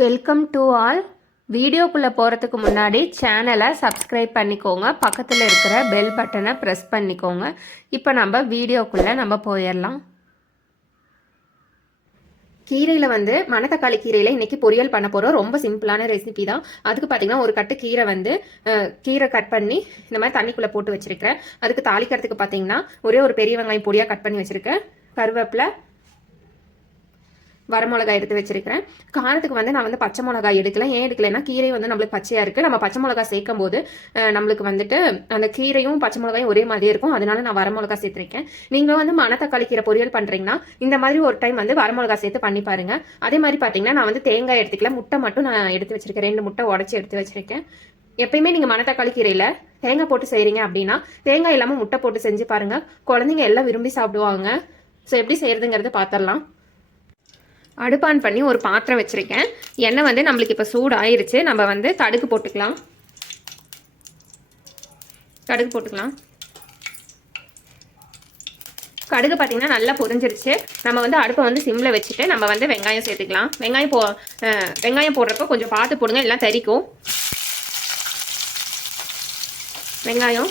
Welcome to all வீடியோக்குள்ளே போகிறதுக்கு முன்னாடி சேனலை சப்ஸ்கிரைப் பண்ணிக்கோங்க. பக்கத்தில் இருக்கிற பெல் பட்டனை ப்ரெஸ் பண்ணிக்கோங்க. இப்போ நம்ம வீடியோக்குள்ளே நம்ம போயிடலாம். கீரையில் வந்து மணத்தக்காளி கீரையில் இன்றைக்கி பொரியல் பண்ண போகிறோம் ரொம்ப சிம்பிளான ரெசிபி தான். அதுக்கு பார்த்தீங்கன்னா ஒரு கட்டு கீரை வந்து கீரை கட் பண்ணி இந்த மாதிரி தண்ணிக்குள்ளே போட்டு வச்சுருக்கேன் அதுக்கு தாளிக்கிறதுக்கு பார்த்தீங்கன்னா ஒரே ஒரு பெரிய வெங்காயம் பொடியாக கட் பண்ணி வச்சுருக்கேன். கருவேப்பிலை வரமிளகாய் எடுத்து வச்சிருக்கிறேன். காரத்துக்கு வந்து நான் வந்து பச்சை மிளகாய் எடுக்கல. ஏன் எடுக்கலைன்னா கீரை வந்து நம்மளுக்கு பச்சையாக இருக்குது நம்ம பச்சை மிளகாய் சேர்க்கும் போது நம்மளுக்கு வந்துட்டு அந்த கீரையும் பச்சை மிளகாயும் ஒரே மாதிரியே இருக்கும். அதனால நான் வரமிளகாய் சேர்த்துருக்கேன். நீங்கள் வந்து மணத்தக்காளி கீரை பொரியல் பண்ணுறீங்கன்னா இந்த மாதிரி ஒரு டைம் வந்து வரமிளகாய் சேர்த்து பண்ணி பாருங்க. அதே மாதிரி பார்த்தீங்கன்னா நான் வந்து தேங்காய் எடுத்துக்கல. முட்டை மட்டும் நான் எடுத்து வச்சிருக்கேன். ரெண்டு முட்டை உடச்சி எடுத்து வச்சிருக்கேன். எப்பயுமே நீங்கள் மணத்தக்காளி கீரையில் தேங்காய் போட்டு செய்கிறீங்க அப்படின்னா தேங்காய் இல்லாமல் முட்டை போட்டு செஞ்சு பாருங்கள் குழந்தைங்க எல்லாம் விரும்பி சாப்பிடுவாங்க. ஸோ எப்படி செய்யறதுங்கிறத பார்த்துடலாம் அடுப்பான் பண்ணி ஒரு பாத்திரம் வச்சுருக்கேன். எண்ணெய் வந்து நம்மளுக்கு இப்போ சூடு ஆயிடுச்சு நம்ம வந்து கடுகு போட்டுக்கலாம். கடுகு போட்டுக்கலாம். கடுகு பார்த்தீங்கன்னா நல்லா பொரிஞ்சிருச்சு. நம்ம வந்து அடுப்பை வந்து சிம்மில் வச்சுட்டு நம்ம வந்து வெங்காயம் சேர்த்துக்கலாம். வெங்காயம் போ வெங்காயம் போடுறப்போ கொஞ்சம் பார்த்து போடுங்க எல்லாம் தறிக்கும் வெங்காயம்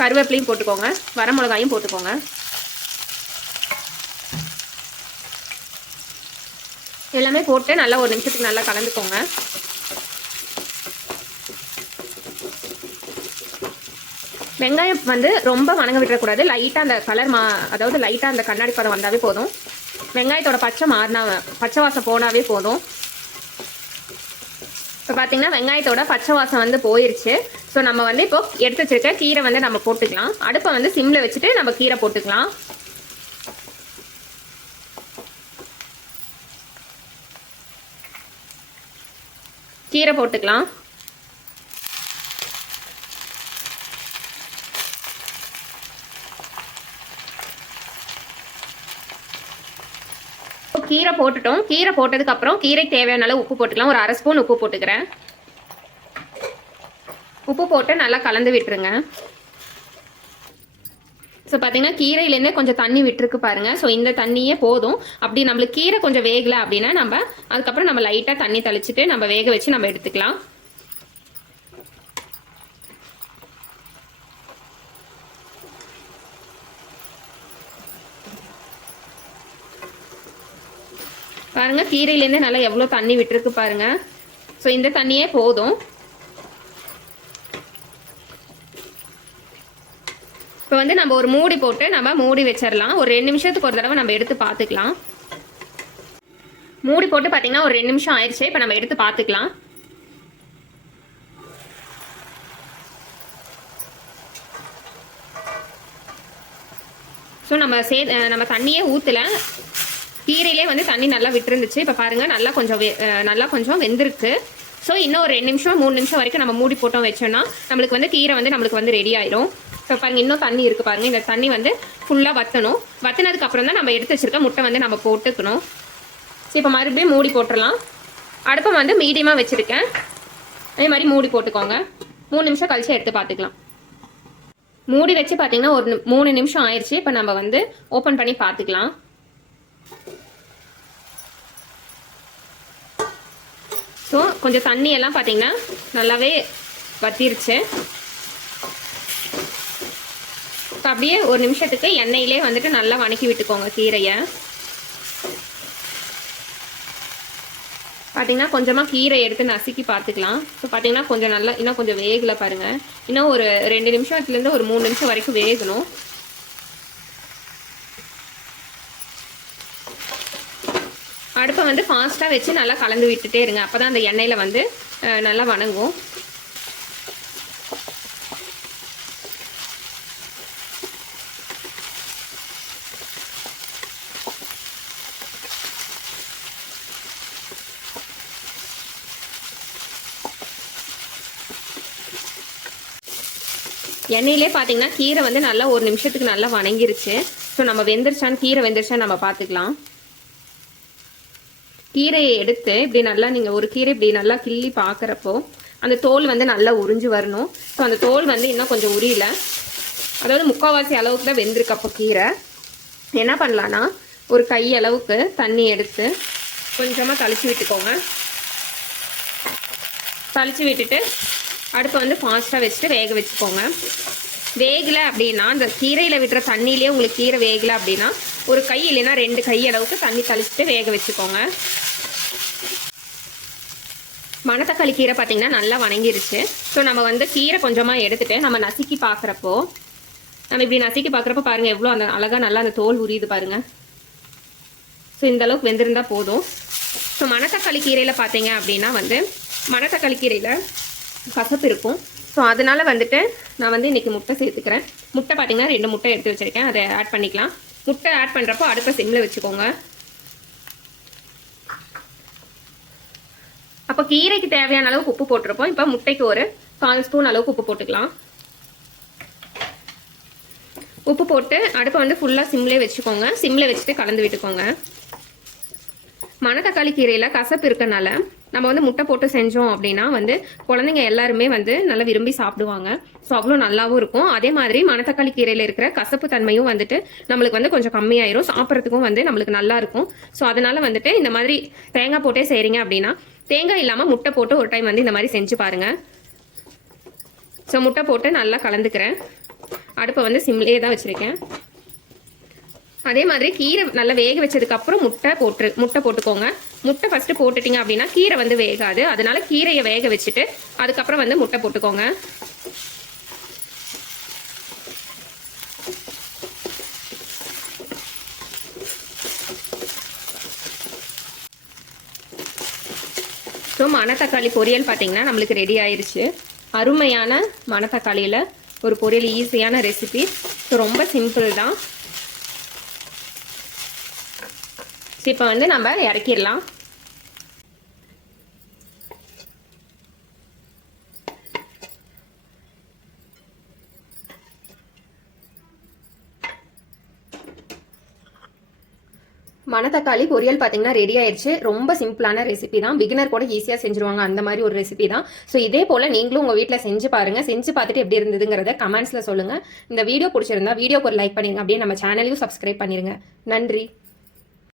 கருவேப்பிலையும் போட்டுக்கோங்க. வரமிளகாயும் போட்டுக்கோங்க. எல்லாமே போட்டு நல்லா ஒரு நிமிஷத்துக்கு நல்லா கலந்துக்கோங்க. வெங்காயம் வந்து ரொம்ப வணங்க விட்டுறக்கூடாது. லைட்டாக அந்த கலர் மா அதாவது லைட்டாக அந்த கண்ணாடி பதம் வந்தாவே போதும். வெங்காயத்தோட பச்சை மாறினா பச்சை வாசம் போனாவே போதும். இப்போ பார்த்தீங்கன்னா வெங்காயத்தோட பச்சை வாசம் வந்து போயிருச்சு. ஸோ நம்ம வந்து இப்போ எடுத்து வச்சிருக்க கீரை வந்து நம்ம போட்டுக்கலாம். அடுப்பை வந்து சிம்மில் வச்சுட்டு நம்ம கீரை போட்டுக்கலாம். கீரை போட்டுக்கலாம். இப்போ கீரை போட்டுட்டோம். கீரை போட்டதுக்கு அப்புறம் கீரைக்கு தேவையான அளவு உப்பு போட்டுக்கலாம். ஒரு அரை ஸ்பூன் உப்பு போட்டுக்கிறேன். உப்பு போட்டு நல்லா கலந்து விட்டுருங்க. ஸோ பார்த்தீங்கன்னா கீரையிலேருந்தே கொஞ்சம் தண்ணி விட்டுருக்கு பாருங்க. ஸோ இந்த தண்ணியே போதும். அப்படி நம்மளுக்கு கீரை கொஞ்சம் வேகலை அப்படின்னா நம்ம அதுக்கப்புறம் நம்ம லைட்டாக தண்ணி தெளிச்சிட்டு நம்ம வேக வச்சு நம்ம எடுத்துக்கலாம். பாருங்க கீரையிலேருந்தே நல்லா எவ்வளோ தண்ணி விட்டுருக்கு பாருங்க. ஸோ இந்த தண்ணியே போதும். இப்போ வந்து நம்ம ஒரு மூடி போட்டு நம்ம மூடி வச்சிடலாம் ஒரு ரெண்டு நிமிஷத்துக்கு ஒரு தடவை நம்ம எடுத்து பார்த்துக்கலாம் மூடி போட்டு பார்த்தீங்கன்னா ஒரு ரெண்டு நிமிஷம் ஆயிடுச்சு. இப்போ நம்ம எடுத்து பார்த்துக்கலாம் ஸோ நம்ம சே நம்ம தண்ணியே ஊற்றல கீரையிலே வந்து தண்ணி நல்லா விட்டுருந்துச்சு. இப்போ பாருங்கள் நல்லா கொஞ்சம் வெ- நல்லா கொஞ்சம் வெந்திருக்கு. ஸோ இன்னும் ஒரு ரெண்டு நிமிஷம் மூணு நிமிஷம் வரைக்கும் நம்ம மூடி போட்டோம் வச்சோம்னா நம்மளுக்கு வந்து கீரை வந்து நம்மளுக்கு வந்து ரெடி ஆயிரும். இப்போ பாருங்க இன்னும் தண்ணி இருக்குது பாருங்கள் இந்த தண்ணி வந்து ஃபுல்லாக வற்றணும் வற்றினதுக்கு அப்புறம் தான் நம்ம எடுத்து வச்சுருக்க முட்டை வந்து நம்ம போட்டுக்கணும். சரி இப்போ மறுபடியும் மூடி போட்டுடலாம். அடுப்பை வந்து மீடியமாக வச்சுருக்கேன். அதே மாதிரி மூடி போட்டுக்கோங்க. மூணு நிமிஷம் கழிச்சு எடுத்து பார்த்துக்கலாம். மூடி வச்சு பார்த்தீங்கன்னா ஒரு மூணு நிமிஷம் ஆயிடுச்சு. இப்போ நம்ம வந்து ஓப்பன் பண்ணி பார்த்துக்கலாம். ஸோ கொஞ்சம் தண்ணி எல்லாம் பார்த்தீங்கன்னா நல்லாவே வத்திருச்சு. இப்போ அப்படியே ஒரு நிமிஷத்துக்கு எண்ணெயிலே வந்துட்டு நல்லா வணக்கி விட்டுக்கோங்க கீரையை. பார்த்தீங்கன்னா கொஞ்சமாக கீரை எடுத்து நசுக்கி பார்த்துக்கலாம். ஸோ பார்த்தீங்கன்னா கொஞ்சம் நல்லா இன்னும் கொஞ்சம் வேகலை பாருங்கள் இன்னும் ஒரு ரெண்டு நிமிஷத்துலேருந்து ஒரு மூணு நிமிஷம் வரைக்கும் வேகணும். அடுப்பை வந்து ஃபாஸ்ட்டாக வச்சு நல்லா கலந்து விட்டுட்டே இருங்க. அப்போ தான் அந்த எண்ணெயில் வந்து நல்லா வணங்கும். எண்ணெயிலே பார்த்தீங்கன்னா கீரை வந்து நல்லா ஒரு நிமிஷத்துக்கு நல்லா வணங்கிருச்சு. ஸோ நம்ம வெந்துருச்சான்னு கீரை வெந்துருச்சான்னு நம்ம பார்த்துக்கலாம் கீரையை எடுத்து இப்படி நல்லா நீங்கள் ஒரு கீரை இப்படி நல்லா கிள்ளி பார்க்குறப்போ அந்த தோல் வந்து நல்லா உறிஞ்சு வரணும். ஸோ அந்த தோல் வந்து இன்னும் கொஞ்சம் உரியல. அதாவது முக்கால்வாசி அளவுக்கு தான் வெந்திருக்கு அப்போ கீரை. என்ன பண்ணலான்னா ஒரு கை அளவுக்கு தண்ணி எடுத்து கொஞ்சமாக கழிச்சு விட்டுக்கோங்க. தாளித்து விட்டுட்டு அடுப்பை வந்து ஃபாஸ்ட்டாக வச்சுட்டு வேக வச்சுக்கோங்க. வேகலை அப்படின்னா அந்த கீரையில் விட்டுற தண்ணியிலே உங்களுக்கு கீரை வேகலை அப்படின்னா ஒரு கை இல்லைன்னா ரெண்டு கை அளவுக்கு தண்ணி தளிச்சுட்டு வேக வச்சுக்கோங்க. மணத்தக்காளி கீரை பார்த்தீங்கன்னா நல்லா வணங்கிருச்சு. ஸோ நம்ம வந்து கீரை கொஞ்சமாக எடுத்துகிட்டு நம்ம நசுக்கி பார்க்குறப்போ நம்ம இப்படி நசுக்கி பார்க்குறப்போ பாருங்கள் எவ்வளோ அந்த அழகாக நல்லா அந்த தோல் உரியுது பாருங்கள் ஸோ இந்தளவுக்கு வெந்திருந்தால் போதும். ஸோ மணத்தக்காளி கீரையில் பார்த்தீங்க அப்படின்னா வந்து மணத்தக்காளி கீரையில் கசப்பு இருக்கும். ஸோ அதனால் வந்துட்டு நான் வந்து இன்னைக்கு முட்டை சேர்த்துக்கிறேன். முட்டை பார்த்திங்கன்னா ரெண்டு முட்டை எடுத்து வச்சுருக்கேன். அதை ஆட் பண்ணிக்கலாம். முட்டை ஆட் பண்ணுறப்போ அடுப்பை சிம்மில் வச்சுக்கோங்க. அப்போ கீரைக்கு தேவையான அளவுக்கு உப்பு போட்டிருப்போம். இப்போ முட்டைக்கு ஒரு கால் ஸ்பூன் அளவுக்கு உப்பு போட்டுக்கலாம். உப்பு போட்டு அடுப்பை வந்து ஃபுல்லாக சிம்லேயே வச்சுக்கோங்க. சிம்மில் வச்சுட்டு கலந்து விட்டுக்கோங்க. மணத்தக்காளி கீரையில் கசப்பு இருக்கனால நம்ம வந்து முட்டை போட்டு செஞ்சோம் அப்படின்னா வந்து குழந்தைங்க எல்லாருமே வந்து நல்லா விரும்பி சாப்பிடுவாங்க. ஸோ அவ்வளோ நல்லாவும் இருக்கும். அதே மாதிரி மணத்தக்காளி கீரையில் இருக்கிற கசப்பு தன்மையும் வந்துட்டு நம்மளுக்கு வந்து கொஞ்சம் கம்மியாயிரும். சாப்பிட்றதுக்கும் வந்து நம்மளுக்கு நல்லா இருக்கும். ஸோ அதனால வந்துட்டு இந்த மாதிரி தேங்காய் போட்டே செய்கிறீங்க அப்படின்னா தேங்காய் இல்லாமல் முட்டை போட்டு ஒரு டைம் வந்து இந்த மாதிரி செஞ்சு பாருங்கள் ஸோ முட்டை போட்டு நல்லா கலந்துக்கிறேன். அடுப்பை வந்து சிம்லேயே தான் வச்சுருக்கேன். அதே மாதிரி கீரை நல்லா வேக வச்சதுக்கப்புறம் முட்டை போட்டு முட்டை போட்டுக்கோங்க. முட்டை ஃபஸ்ட்டு போட்டுட்டிங்க அப்படின்னா கீரை வந்து வேகாது. அதனால கீரையை வேக வச்சுட்டு அதுக்கப்புறம் வந்து முட்டை போட்டுக்கோங்க. ஸோ மணத்தக்காளி பொரியல் பார்த்தீங்கன்னா நம்மளுக்கு ரெடி ஆயிடுச்சு அருமையான மணத்தக்காளியில் ஒரு பொரியல் ஈஸியான ரெசிபி ஸோ ரொம்ப சிம்பிள் தான். இப்போ வந்து நம்ம இறக்கிடலாம். மணத்தக்காளி பொரியல் பார்த்தீங்கன்னா ரெடி ஆயிடுச்சு ரொம்ப சிம்பிளான ரெசிபி தான். பிகினர் கூட ஈஸியாக செஞ்சுருவாங்க. அந்த மாதிரி ஒரு ரெசிபி தான். ஸோ இதே போல் நீங்களும் உங்கள் வீட்டில் செஞ்சு பாருங்கள் செஞ்சு பார்த்துட்டு எப்படி இருந்ததுங்கிறத கமெண்ட்ஸில் சொல்லுங்கள் இந்த வீடியோ பிடிச்சிருந்தா வீடியோக்கு ஒரு லைக் பண்ணிடுங்க அப்படியே நம்ம சேனலையும் சப்ஸ்கிரைப் பண்ணிடுங்க நன்றி.